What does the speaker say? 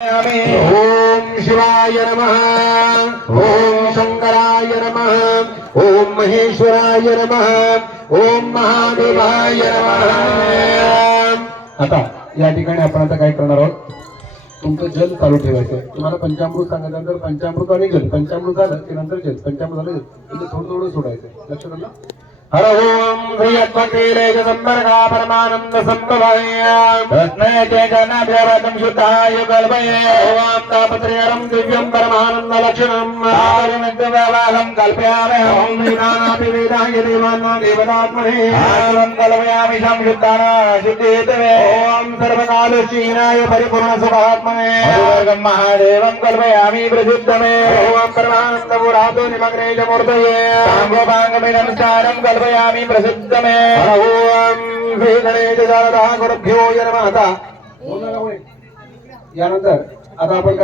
ओम शिवाय नमः। ओम शंकराय नमः। ओम महेश्वराय नमः। ओम महादेवाय नमः। आता या ठिकाणी आपण आता काय करणार आहोत, तुमचं जल चालू ठेवायचं। तुम्हाला पंचामृत सांगितल्यानंतर पंचामृत आणि जल, पंचामृत झालं की नंतर जल, पंचामृत झालं म्हणजे थोडं थोडं सोडायचं। लक्षात आलं? हर ओम श्रीयत्वकीलेश संपर्का परमानंद संभवाय रत्नयते गणाभ्यवतं शुद्धाय कल्पये ओम तापत्रयं दिव्यं परमानंद लक्षणं आनन्दव्यवहं कल्पयामि ओम वीणानापि वेदाय देवानां देवतात्मने आनन्दं कल्पयामि संयुक्ताना शुद्धेतवे ओम सर्वकालशीनाय परिपूर्ण सुखात्मने सर्वं महादेवं कल्पयामि प्रसिद्धमे ओम परमानंद पुरातो निमग्नेश मूर्तये सांगोपांगमे नमस्कारं कल्पयामि प्रसिद्धमे ओम श्री गणेश शारदा गुरुभ्यो नमः। यानंतर आता आपण